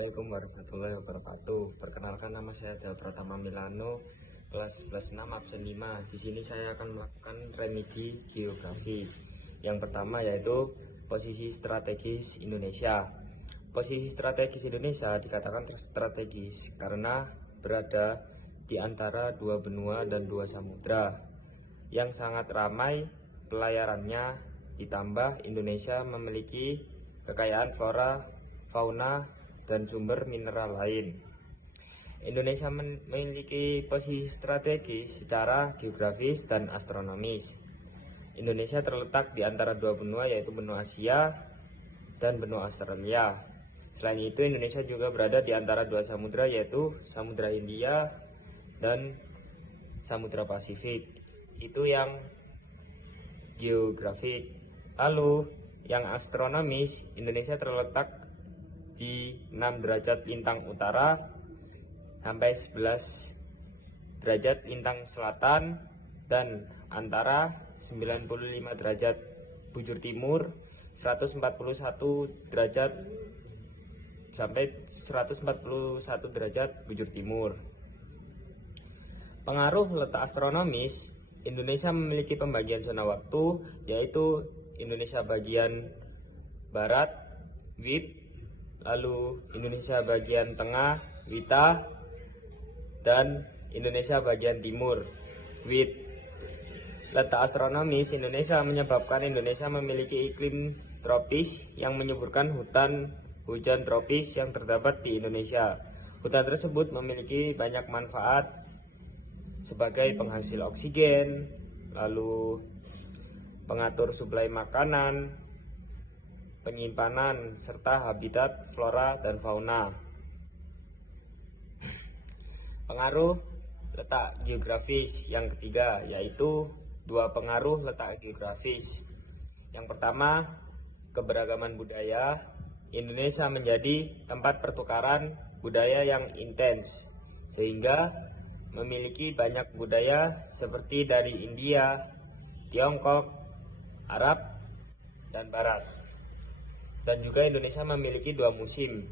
Assalamualaikum warahmatullahi wabarakatuh. Perkenalkan, nama saya Del Pratama Milano, kelas 6 absen 5. Di sini saya akan melakukan remedi geografi. Yang pertama yaitu posisi strategis Indonesia. Posisi strategis Indonesia dikatakan strategis karena berada di antara dua benua dan dua samudra yang sangat ramai pelayarannya, ditambah Indonesia memiliki kekayaan flora, fauna, dan sumber mineral lain. Indonesia memiliki posisi strategis secara geografis dan astronomis. Indonesia terletak di antara dua benua, yaitu benua Asia dan benua Australia. Selain itu, Indonesia juga berada di antara dua samudra, yaitu Samudra Hindia dan Samudra Pasifik. Itu yang geografik. Lalu yang astronomis, Indonesia terletak di 6 derajat lintang utara sampai 11 derajat lintang selatan dan antara 95 derajat bujur timur, 141 derajat sampai 141 derajat bujur timur. Pengaruh letak astronomis, Indonesia memiliki pembagian zona waktu, yaitu Indonesia bagian barat, WIB, lalu Indonesia bagian tengah, WITA, dan Indonesia bagian timur, WIT. Letak astronomis Indonesia menyebabkan Indonesia memiliki iklim tropis yang menyuburkan hutan hujan tropis yang terdapat di Indonesia. Hutan tersebut memiliki banyak manfaat sebagai penghasil oksigen, lalu pengatur suplai makanan, penyimpanan, serta habitat flora dan fauna. Pengaruh letak geografis yang ketiga yaitu dua pengaruh letak geografis. Yang pertama, keberagaman budaya. Indonesia menjadi tempat pertukaran budaya yang intens, sehingga memiliki banyak budaya seperti dari India, Tiongkok, Arab, dan Barat. Dan juga Indonesia memiliki dua musim,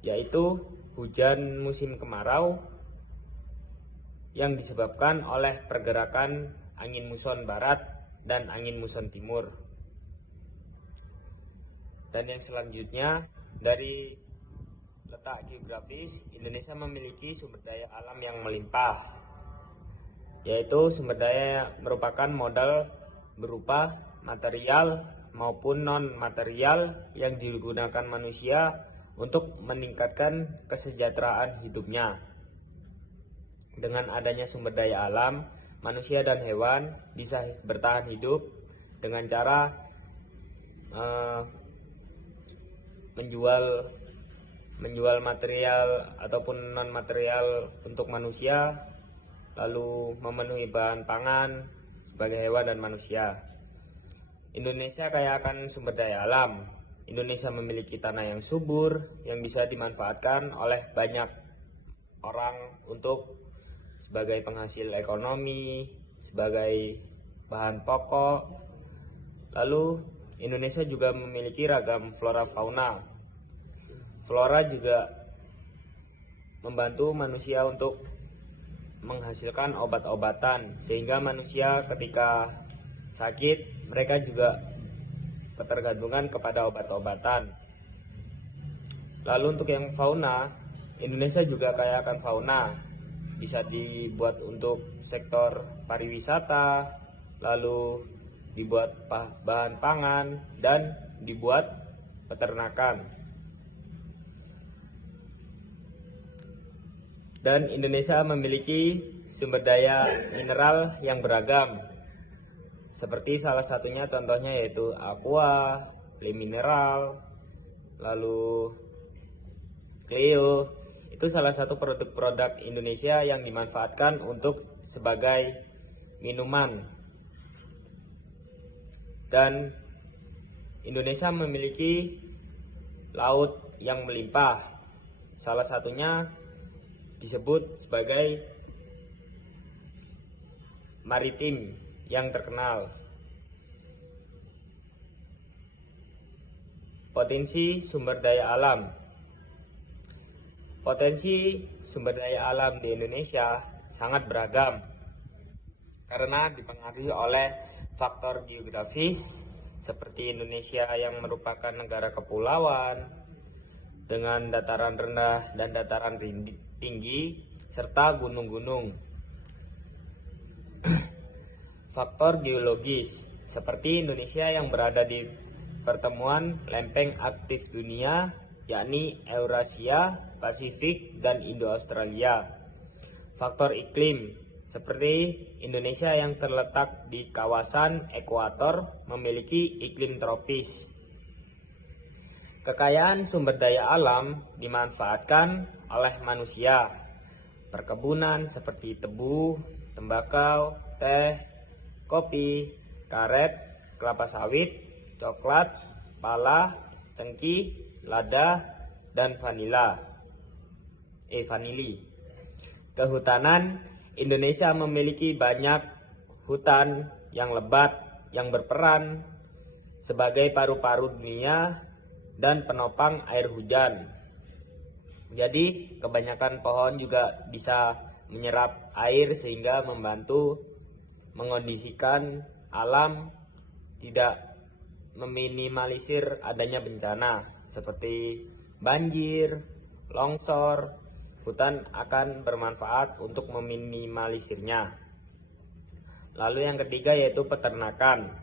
yaitu hujan musim kemarau yang disebabkan oleh pergerakan angin muson barat dan angin muson timur. Dan yang selanjutnya, dari letak geografis, Indonesia memiliki sumber daya alam yang melimpah, yaitu sumber daya merupakan modal berupa material maupun non-material yang digunakan manusia untuk meningkatkan kesejahteraan hidupnya. Dengan adanya sumber daya alam, manusia dan hewan bisa bertahan hidup dengan cara menjual material ataupun non-material untuk manusia, lalu memenuhi bahan pangan sebagai hewan dan manusia. Indonesia kaya akan sumber daya alam. Indonesia memiliki tanah yang subur yang bisa dimanfaatkan oleh banyak orang untuk sebagai penghasil ekonomi, sebagai bahan pokok. Lalu Indonesia juga memiliki ragam flora fauna. Flora juga membantu manusia untuk menghasilkan obat-obatan, sehingga manusia ketika sakit mereka juga ketergantungan kepada obat-obatan. Lalu untuk yang fauna, Indonesia juga kaya akan fauna, bisa dibuat untuk sektor pariwisata, lalu dibuat bahan pangan, dan dibuat peternakan. Dan Indonesia memiliki sumber daya mineral yang beragam, seperti salah satunya contohnya yaitu aqua, le mineral, lalu Clio. Itu salah satu produk-produk Indonesia yang dimanfaatkan untuk sebagai minuman. Dan Indonesia memiliki laut yang melimpah. Salah satunya disebut sebagai maritim yang terkenal. Potensi sumber daya alam. Potensi sumber daya alam di Indonesia sangat beragam karena dipengaruhi oleh faktor geografis seperti Indonesia yang merupakan negara kepulauan dengan dataran rendah dan dataran tinggi serta gunung-gunung. Faktor geologis seperti Indonesia yang berada di pertemuan lempeng aktif dunia yakni Eurasia, Pasifik, dan Indo-Australia. Faktor iklim seperti Indonesia yang terletak di kawasan ekuator memiliki iklim tropis. Kekayaan sumber daya alam dimanfaatkan oleh manusia. Perkebunan seperti tebu, tembakau, teh, kopi, karet, kelapa sawit, coklat, pala, cengkih, lada, dan vanili. Kehutanan Indonesia memiliki banyak hutan yang lebat yang berperan sebagai paru-paru dunia dan penopang air hujan. Jadi kebanyakan pohon juga bisa menyerap air sehingga membantu mengondisikan alam tidak meminimalisir adanya bencana seperti banjir, longsor. Hutan akan bermanfaat untuk meminimalisirnya. Lalu yang ketiga yaitu peternakan.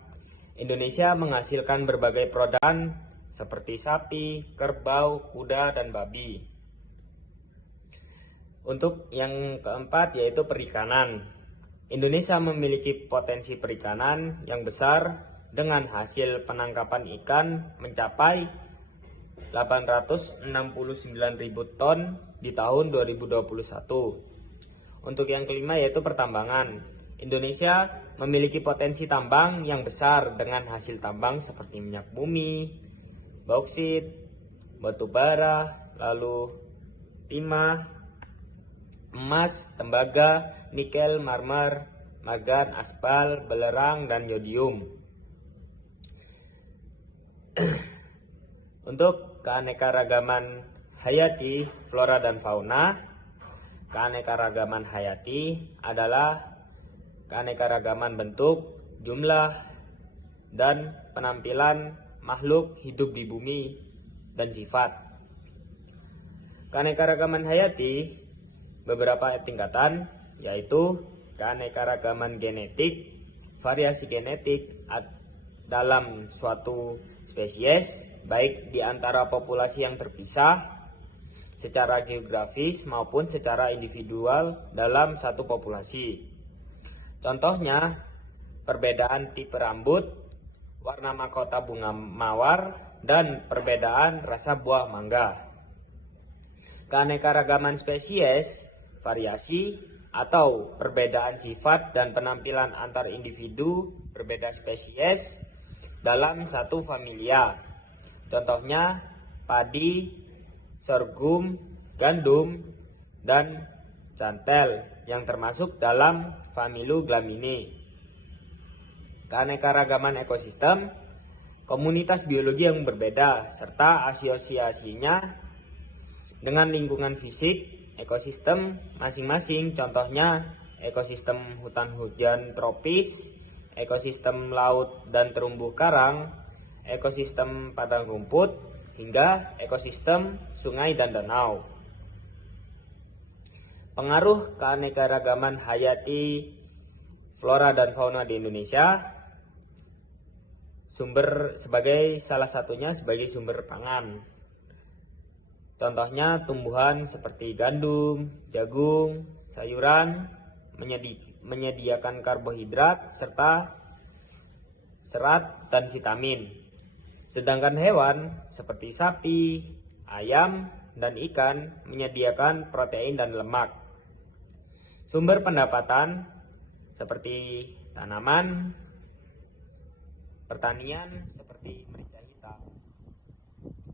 Indonesia menghasilkan berbagai produk seperti sapi, kerbau, kuda, dan babi. Untuk yang keempat yaitu perikanan. Indonesia memiliki potensi perikanan yang besar dengan hasil penangkapan ikan mencapai 869.000 ton di tahun 2021. Untuk yang kelima yaitu pertambangan. Indonesia memiliki potensi tambang yang besar dengan hasil tambang seperti minyak bumi, bauksit, batu bara, lalu timah, emas, tembaga, nikel, marmer, mangan, aspal, belerang, dan yodium. Untuk keanekaragaman hayati, flora dan fauna. Keanekaragaman hayati adalah keanekaragaman bentuk, jumlah, dan penampilan makhluk hidup di bumi dan sifat. Keanekaragaman hayati beberapa tingkatan yaitu keanekaragaman genetik, variasi genetik dalam suatu spesies baik di antara populasi yang terpisah secara geografis maupun secara individual dalam satu populasi. Contohnya, perbedaan tipe rambut, warna mahkota bunga mawar, dan perbedaan rasa buah mangga. Keanekaragaman spesies, variasi, atau perbedaan sifat dan penampilan antar individu berbeda spesies dalam satu familia. Contohnya padi, sorghum, gandum, dan cantel yang termasuk dalam familu Glamine. Keanekaragaman ekosistem, komunitas biologi yang berbeda serta asosiasinya dengan lingkungan fisik ekosistem masing-masing. Contohnya ekosistem hutan hujan tropis, ekosistem laut dan terumbu karang, ekosistem padang rumput, hingga ekosistem sungai dan danau. Pengaruh keanekaragaman hayati, flora dan fauna di Indonesia sebagai salah satunya sebagai sumber pangan. Contohnya tumbuhan seperti gandum, jagung, sayuran menyediakan karbohidrat serta serat dan vitamin. Sedangkan hewan seperti sapi, ayam, dan ikan menyediakan protein dan lemak. Sumber pendapatan seperti tanaman, pertanian seperti merica hitam,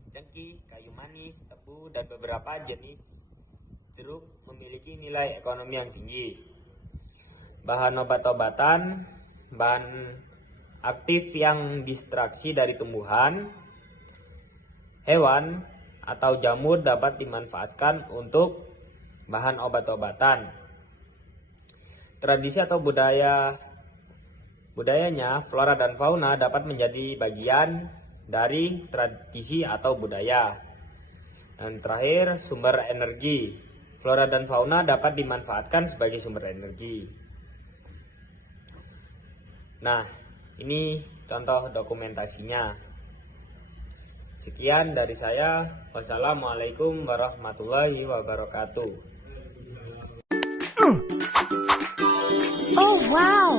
cengkih, kayu manis, tebu, dan beberapa jenis jeruk memiliki nilai ekonomi yang tinggi. Bahan obat-obatan, bahan aktif yang diekstraksi dari tumbuhan, hewan, atau jamur dapat dimanfaatkan untuk bahan obat-obatan. Tradisi atau budayanya flora dan fauna dapat menjadi bagian dari tradisi atau budaya. Dan terakhir, sumber energi. Flora dan fauna dapat dimanfaatkan sebagai sumber energi. Nah, ini contoh dokumentasinya. Sekian dari saya. Wassalamualaikum warahmatullahi wabarakatuh. Oh wow.